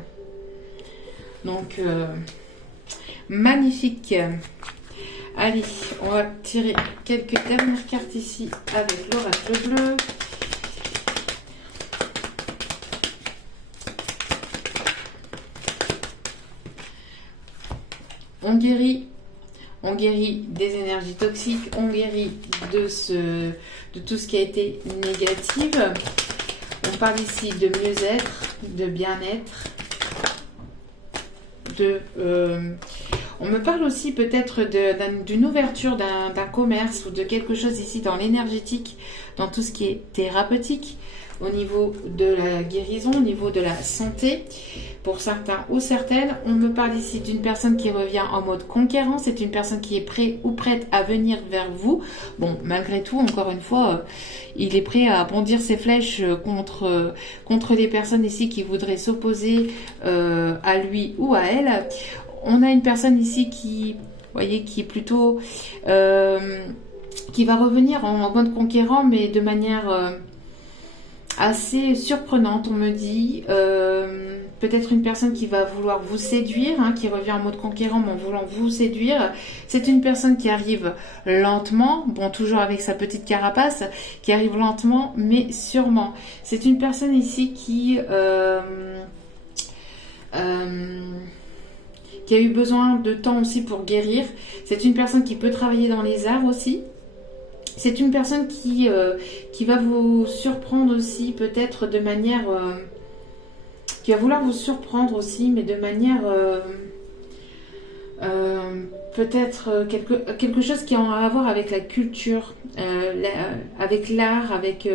Donc... magnifique. Allez, on va tirer quelques dernières cartes ici avec l'oracle bleu. On guérit des énergies toxiques, on guérit de tout ce qui a été négatif. On parle ici de mieux-être, de bien-être, on me parle aussi peut-être d'une ouverture d'un commerce ou de quelque chose ici dans l'énergétique, dans tout ce qui est thérapeutique, au niveau de la guérison, au niveau de la santé. Pour certains ou certaines, on me parle ici d'une personne qui revient en mode conquérant. C'est une personne qui est prête ou prête à venir vers vous. Bon, malgré tout, encore une fois, il est prêt à bondir ses flèches contre les personnes ici qui voudraient s'opposer à lui ou à elle. On a une personne ici qui, vous voyez, qui est plutôt... qui va revenir en mode conquérant, mais de manière... assez surprenante, on me dit. Peut-être une personne qui va vouloir vous séduire, hein, qui revient en mode conquérant, mais en voulant vous séduire. C'est une personne qui arrive lentement, bon, toujours avec sa petite carapace, qui arrive lentement, mais sûrement. C'est une personne ici qui a eu besoin de temps aussi pour guérir. C'est une personne qui peut travailler dans les arts aussi. C'est une personne qui va vous surprendre aussi, peut-être de manière... qui va vouloir vous surprendre aussi, mais de manière... peut-être quelque chose qui a à voir avec la culture, avec l'art, avec...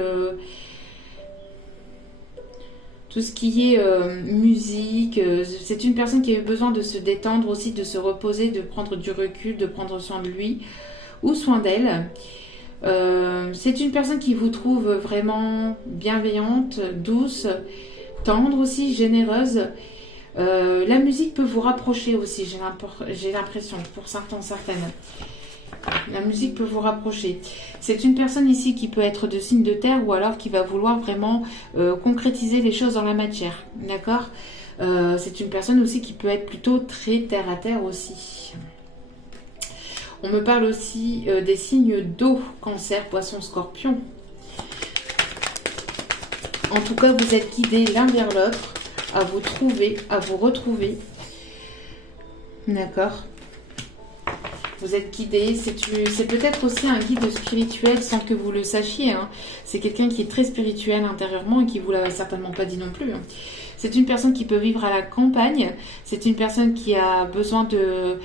tout ce qui est musique. C'est une personne qui a eu besoin de se détendre aussi, de se reposer, de prendre du recul, de prendre soin de lui ou soin d'elle. C'est une personne qui vous trouve vraiment bienveillante, douce, tendre aussi, généreuse. La musique peut vous rapprocher aussi, j'ai l'impression, pour certains, certaines. La musique peut vous rapprocher. C'est une personne ici qui peut être de signe de terre ou alors qui va vouloir vraiment concrétiser les choses dans la matière. D'accord? C'est une personne aussi qui peut être plutôt très terre à terre aussi. On me parle aussi des signes d'eau, cancer, poisson, scorpion. En tout cas, vous êtes guidés l'un vers l'autre, à vous trouver, à vous retrouver. D'accord? Vous êtes guidés. C'est peut-être aussi un guide spirituel sans que vous le sachiez. Hein. C'est quelqu'un qui est très spirituel intérieurement et qui ne vous l'a certainement pas dit non plus. Hein. C'est une personne qui peut vivre à la campagne. C'est une personne qui a besoin de...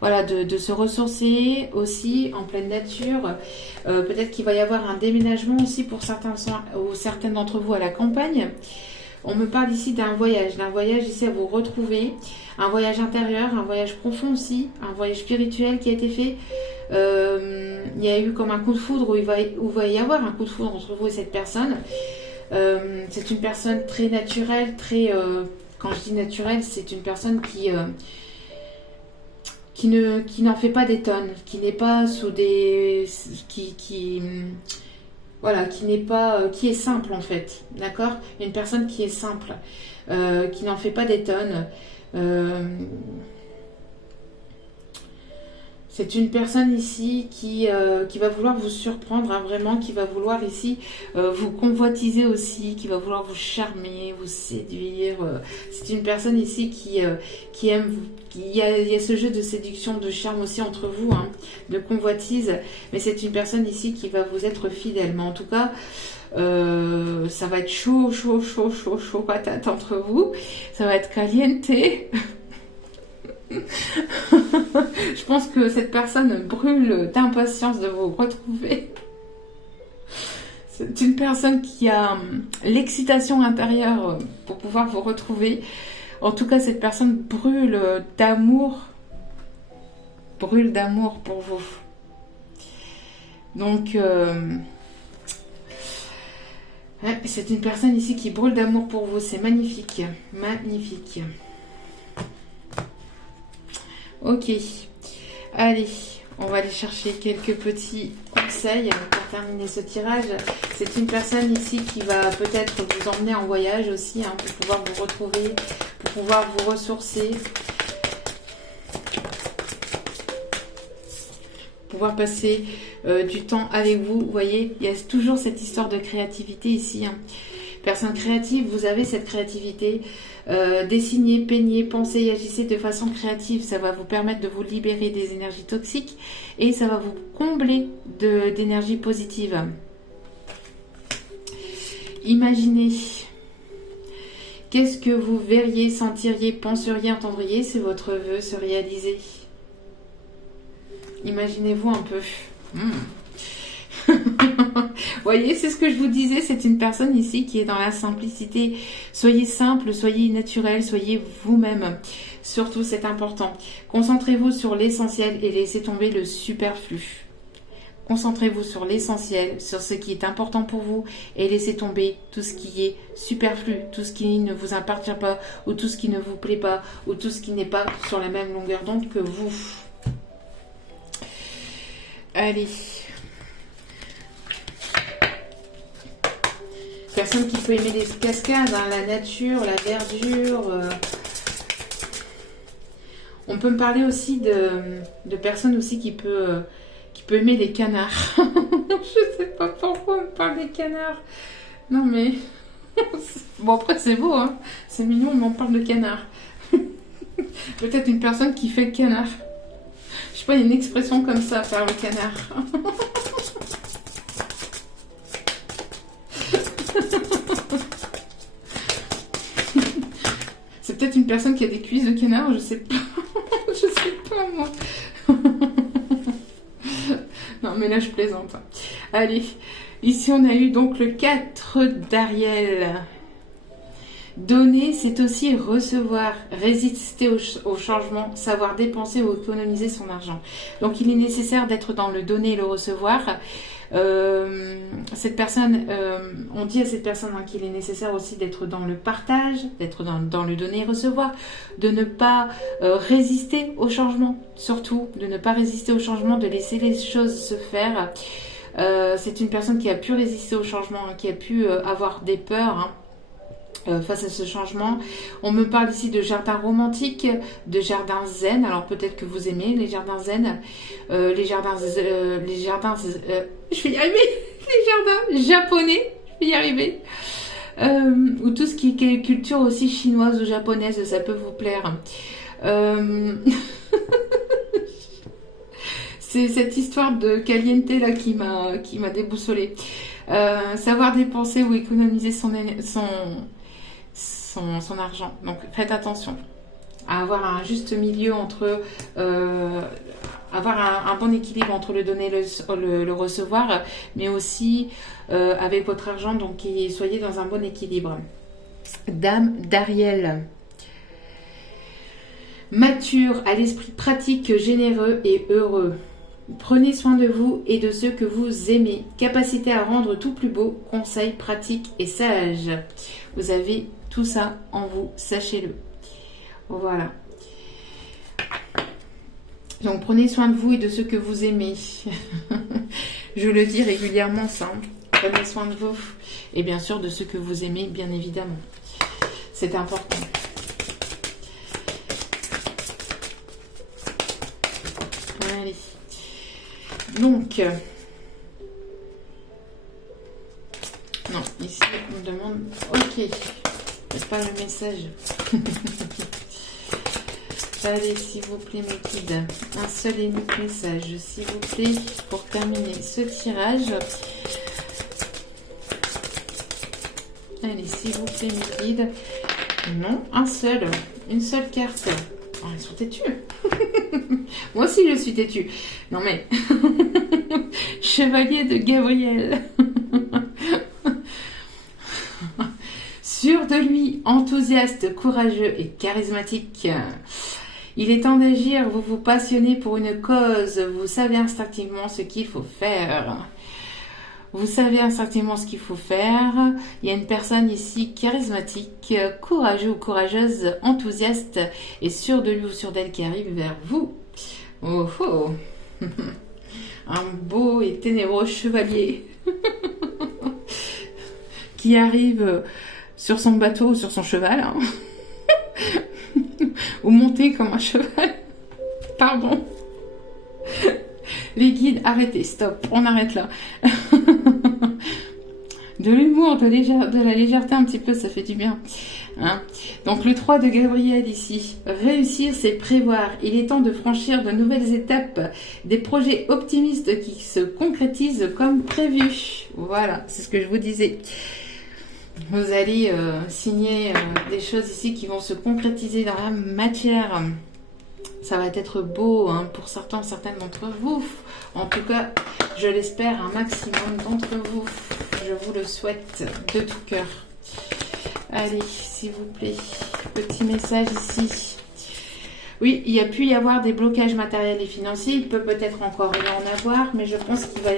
Voilà, de se ressourcer aussi en pleine nature. Peut-être qu'il va y avoir un déménagement aussi pour certains ou certaines d'entre vous à la campagne. On me parle ici d'un voyage ici à vous retrouver. Un voyage intérieur, un voyage profond aussi, un voyage spirituel qui a été fait. Il y a eu comme un coup de foudre où il va y avoir un coup de foudre entre vous et cette personne. C'est une personne très naturelle, très... quand je dis naturelle, c'est une personne qui n'en fait pas des tonnes, qui n'est pas sous des... voilà, qui est simple en fait, d'accord? Une personne qui est simple, qui n'en fait pas des tonnes. C'est une personne ici qui va vouloir vous surprendre, hein, vraiment, qui va vouloir ici vous convoitiser aussi, qui va vouloir vous charmer, vous séduire. C'est une personne ici qui aime, il y a ce jeu de séduction, de charme aussi entre vous, hein, de convoitise. Mais c'est une personne ici qui va vous être fidèle. Mais en tout cas, ça va être chaud, chaud, chaud, chaud, chaud patate entre vous. Ça va être caliente. Je pense que cette personne brûle d'impatience de vous retrouver. C'est une personne qui a l'excitation intérieure pour pouvoir vous retrouver. En tout cas, cette personne brûle d'amour pour vous. Donc, c'est une personne ici qui brûle d'amour pour vous. C'est magnifique, magnifique. Ok, allez, on va aller chercher quelques petits conseils pour terminer ce tirage. C'est une personne ici qui va peut-être vous emmener en voyage aussi, hein, pour pouvoir vous retrouver, pour pouvoir vous ressourcer, pouvoir passer du temps avec vous. Vous voyez, il y a toujours cette histoire de créativité ici, hein. Personne créative, vous avez cette créativité. Dessinez, peignez, pensez et agissez de façon créative. Ça va vous permettre de vous libérer des énergies toxiques et ça va vous combler d'énergie positive. Imaginez. Qu'est-ce que vous verriez, sentiriez, penseriez, entendriez si votre vœu se réalisait? Imaginez-vous un peu. Vous voyez, c'est ce que je vous disais, c'est une personne ici qui est dans la simplicité. Soyez simple, soyez naturel, soyez vous-même. Surtout, c'est important. Concentrez-vous sur l'essentiel et laissez tomber le superflu. Concentrez-vous sur l'essentiel, sur ce qui est important pour vous et laissez tomber tout ce qui est superflu, tout ce qui ne vous appartient pas ou tout ce qui ne vous plaît pas ou tout ce qui n'est pas sur la même longueur d'onde que vous. Allez. Personne qui peut aimer les cascades, hein, la nature, la verdure. On peut me parler aussi de personnes aussi qui peut aimer les canards. Je sais pas pourquoi on me parle des canards. Non mais... Bon après c'est beau, hein. C'est mignon, mais on parle de canards. Peut-être une personne qui fait le canard. Je sais pas, il y a une expression comme ça, faire le canard. C'est peut-être une personne qui a des cuisses de canard, je sais pas. Je sais pas, moi. Non, mais là, je plaisante. Allez, ici, on a eu donc le 4 d'Ariel. Donner, c'est aussi recevoir, résister au changement, savoir dépenser ou économiser son argent. Donc, il est nécessaire d'être dans le donner et le recevoir. Cette personne, on dit à cette personne, hein, qu'il est nécessaire aussi d'être dans le partage, d'être dans le donner et recevoir, de ne pas résister au changement, surtout de ne pas résister au changement, de laisser les choses se faire. C'est une personne qui a pu résister au changement, hein, qui a pu avoir des peurs, hein, face à ce changement. On me parle ici de jardin romantique, de jardin zen. Alors peut-être que vous aimez les jardins zen, les jardins, je vais y arriver, les jardins japonais, je vais y arriver, ou tout ce qui est culture aussi chinoise ou japonaise, ça peut vous plaire. C'est cette histoire de caliente là qui m'a déboussolée. Savoir dépenser ou économiser son argent. Donc faites attention à avoir un juste milieu entre avoir un bon équilibre entre le donner et le recevoir, mais aussi avec votre argent, donc soyez dans un bon équilibre. Dame d'Ariel. Mature, à l'esprit pratique, généreux et heureux. Prenez soin de vous et de ceux que vous aimez. Capacité à rendre tout plus beau, conseils pratiques et sages. Vous avez tout ça en vous, sachez-le. Voilà. Donc prenez soin de vous et de ceux que vous aimez. Je le dis régulièrement ça. Prenez soin de vous et bien sûr de ceux que vous aimez, bien évidemment. C'est important. Allez. Donc, non, ici, on me demande, ok, c'est pas le message. Allez, s'il vous plaît, mes kids, un seul et unique message, s'il vous plaît, pour terminer ce tirage. Allez, s'il vous plaît, mes guides. Non, un seul. Une seule carte. Oh, ils sont têtus. Moi aussi, je suis têtue. Non, mais... Chevalier de Gabriel. Sûr de lui, enthousiaste, courageux et charismatique. Il est temps d'agir. Vous vous passionnez pour une cause. Vous savez instinctivement ce qu'il faut faire. Vous savez instinctivement ce qu'il faut faire. Il y a une personne ici charismatique, courageux ou courageuse, enthousiaste et sûre de lui ou sûre d'elle qui arrive vers vous. Oh oh. Un beau et ténébreux chevalier qui arrive sur son bateau ou sur son cheval. Hein. Ou monté comme un cheval. Pardon. Les guides, arrêtez, stop, on arrête là. De l'humour, de la légèreté un petit peu, ça fait du bien. Hein. Donc le 3 de Gabriel ici. Réussir, c'est prévoir. Il est temps de franchir de nouvelles étapes. Des projets optimistes qui se concrétisent comme prévu. Voilà, c'est ce que je vous disais. Vous allez signer des choses ici qui vont se concrétiser dans la matière. Ça va être beau hein, pour certaines d'entre vous. En tout cas, je l'espère un maximum d'entre vous. Je vous le souhaite de tout cœur. Allez, s'il vous plaît, petit message ici. Oui, il y a pu y avoir des blocages matériels et financiers. Il peut peut-être encore y en avoir, mais je pense qu'il va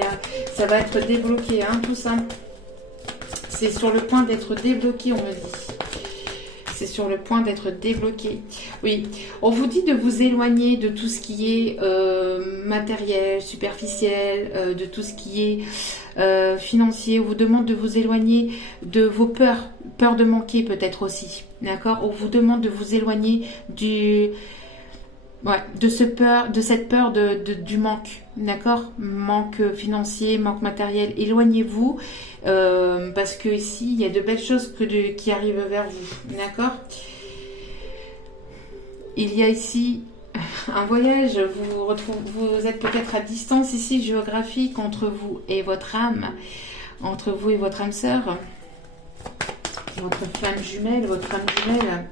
ça va être débloqué, hein, tout ça. C'est sur le point d'être débloqué, on me dit. C'est sur le point d'être débloqué. Oui, on vous dit de vous éloigner de tout ce qui est matériel, superficiel, de tout ce qui est financier. On vous demande de vous éloigner de vos peurs. Peur de manquer peut-être aussi. D'accord ? On vous demande de vous éloigner de cette peur du manque. D'accord ? Manque financier, manque matériel. Éloignez-vous. Parce que ici, il y a de belles choses qui arrivent vers vous. D'accord ? Il y a ici un voyage. Vous êtes peut-être à distance ici géographique entre vous et votre âme. Entre vous et votre âme sœur. Votre flamme jumelle, votre âme jumelle.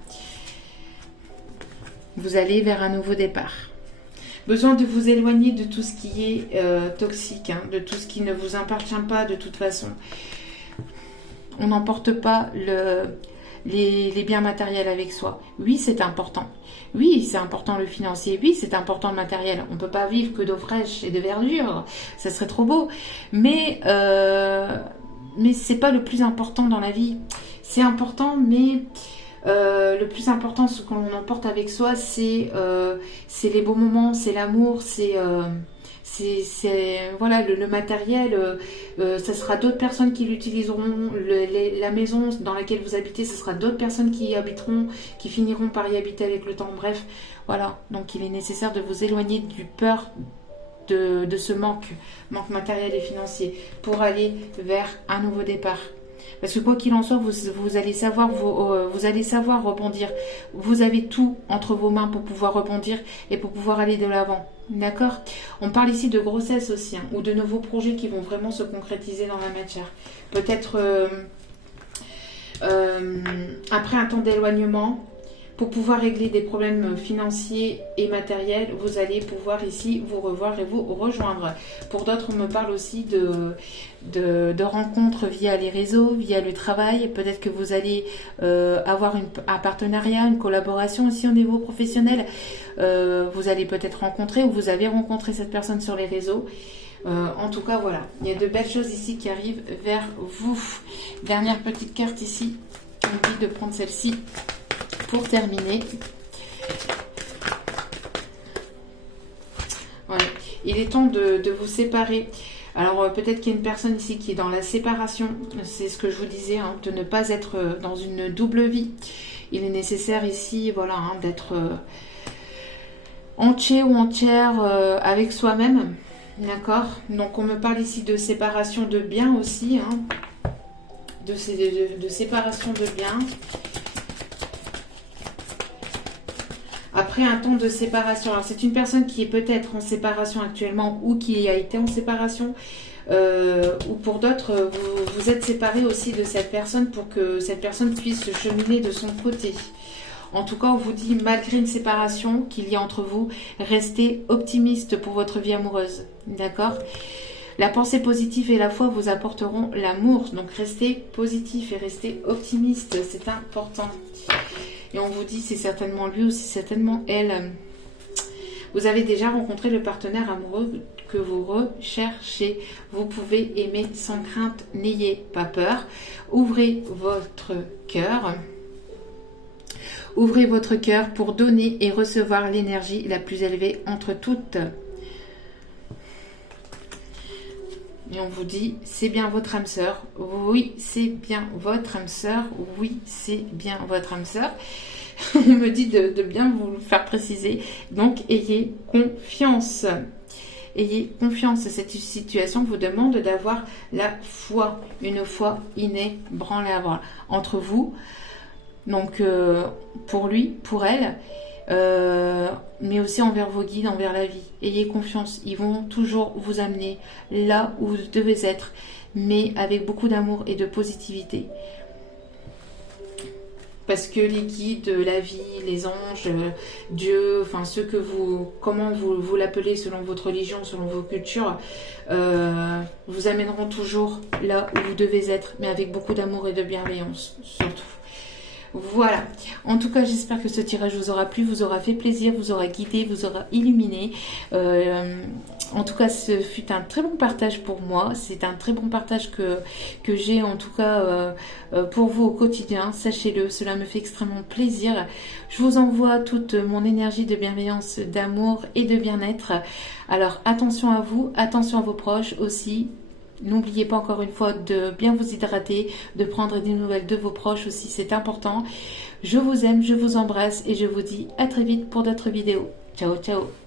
Vous allez vers un nouveau départ. Besoin de vous éloigner de tout ce qui est toxique, hein, de tout ce qui ne vous appartient pas de toute façon. On n'emporte pas les biens matériels avec soi. Oui, c'est important. Oui, c'est important le financier. Oui, c'est important le matériel. On ne peut pas vivre que d'eau fraîche et de verdure. Ça serait trop beau. Mais c'est pas le plus important dans la vie. C'est important, mais... le plus important, ce qu'on emporte avec soi, c'est les beaux moments, c'est l'amour, c'est voilà, le matériel. Ça sera d'autres personnes qui l'utiliseront. La maison dans laquelle vous habitez, ce sera d'autres personnes qui y habiteront, qui finiront par y habiter avec le temps. Bref, voilà. Donc, il est nécessaire de vous éloigner du peur de ce manque matériel et financier pour aller vers un nouveau départ. Parce que quoi qu'il en soit, vous allez savoir rebondir. Vous avez tout entre vos mains pour pouvoir rebondir et pour pouvoir aller de l'avant. D'accord ? On parle ici de grossesse aussi, hein, ou de nouveaux projets qui vont vraiment se concrétiser dans la matière. Peut-être après un temps d'éloignement, pour pouvoir régler des problèmes financiers et matériels, vous allez pouvoir ici vous revoir et vous rejoindre. Pour d'autres, on me parle aussi de rencontres via les réseaux, via le travail. Peut-être que vous allez avoir un partenariat, une collaboration aussi au niveau professionnel. Vous allez peut-être rencontrer ou vous avez rencontré cette personne sur les réseaux. En tout cas, voilà. Il y a de belles choses ici qui arrivent vers vous. Dernière petite carte ici. On me dit de prendre celle-ci. Pour terminer, voilà. Il est temps de vous séparer. Alors peut-être qu'il y a une personne ici qui est dans la séparation. C'est ce que je vous disais, hein, de ne pas être dans une double vie. Il est nécessaire ici, voilà, hein, entier ou entière avec soi-même. D'accord? Donc on me parle ici de séparation de biens aussi, hein, de séparation de biens. Après un temps de séparation, alors c'est une personne qui est peut-être en séparation actuellement ou qui a été en séparation, ou pour d'autres, vous êtes séparés aussi de cette personne pour que cette personne puisse cheminer de son côté. En tout cas, on vous dit, malgré une séparation qu'il y a entre vous, restez optimiste pour votre vie amoureuse. D'accord? La pensée positive et la foi vous apporteront l'amour. Donc, restez positif et restez optimiste. C'est important. Et on vous dit, c'est certainement lui ou c'est certainement elle. Vous avez déjà rencontré le partenaire amoureux que vous recherchez. Vous pouvez aimer sans crainte. N'ayez pas peur. Ouvrez votre cœur. Ouvrez votre cœur pour donner et recevoir l'énergie la plus élevée entre toutes. Et on vous dit, c'est bien votre âme sœur. Oui, c'est bien votre âme sœur. Oui, c'est bien votre âme sœur. On me dit de bien vous le faire préciser. Donc, ayez confiance. Ayez confiance. Cette situation vous demande d'avoir la foi. Une foi inébranlable entre vous. Donc, pour lui, pour elle, mais aussi envers vos guides, envers la vie. Ayez confiance, ils vont toujours vous amener là où vous devez être, mais avec beaucoup d'amour et de positivité. Parce que les guides, la vie, les anges, Dieu, enfin ceux que vous, comment vous l'appelez selon votre religion, selon vos cultures, vous amèneront toujours là où vous devez être, mais avec beaucoup d'amour et de bienveillance, surtout. Voilà, en tout cas j'espère que ce tirage vous aura plu, vous aura fait plaisir, vous aura guidé, vous aura illuminé. En tout cas ce fut un très bon partage pour moi, c'est un très bon partage que j'ai en tout cas pour vous au quotidien, sachez-le, cela me fait extrêmement plaisir. Je vous envoie toute mon énergie de bienveillance, d'amour et de bien-être. Alors attention à vous, attention à vos proches aussi. N'oubliez pas encore une fois de bien vous hydrater, de prendre des nouvelles de vos proches aussi, c'est important. Je vous aime, je vous embrasse et je vous dis à très vite pour d'autres vidéos. Ciao, ciao!